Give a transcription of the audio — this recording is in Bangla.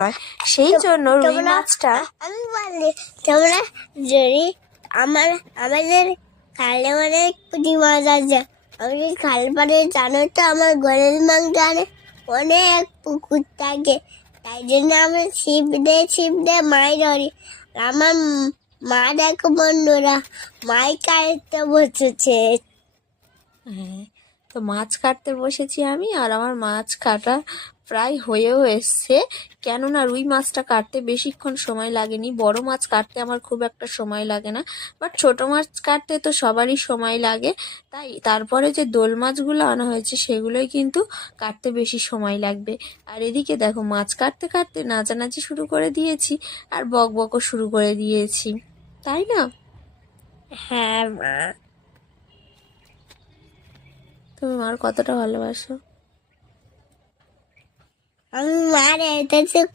হয়, সেই জন্য রুই মাছটা আমি বললি তোমরা যদি আমাদের খালে অনেক পুঁটি মাছ আছে। আমি খাল পাড়ে জানো তো আমার ঘরের মাংটানে অনেক পুকুর থাকে, তাই জন্য আমরা ছিপ দিয়ে মাছ ধরি। আমার মা দেখো বন্ধুরা, মাছ কাটতে বসেছে। হ্যাঁ, তো মাছ কাটতে বসেছি আমি, আর আমার মাছ কাটা প্রায় হয়েও এসছে। কেননা রুই মাছটা কাটতে বেশিক্ষণ সময় লাগেনি, বড় মাছ কাটতে আমার খুব একটা সময় লাগে না, বাট ছোট মাছ কাটতে তো সবারই সময় লাগে। তাই তারপরে যে দোল মাছগুলো আনা হয়েছে সেগুলোই কিন্তু কাটতে বেশি সময় লাগবে। আর এদিকে দেখো মাছ কাটতে কাটতে নাচানাচি শুরু করে দিয়েছি, আর বকবকও শুরু করে দিয়েছি, তাই না? হ্যাঁ মা, তুমি মার কতটা ভালোবাসো? আমি মার এটা খুব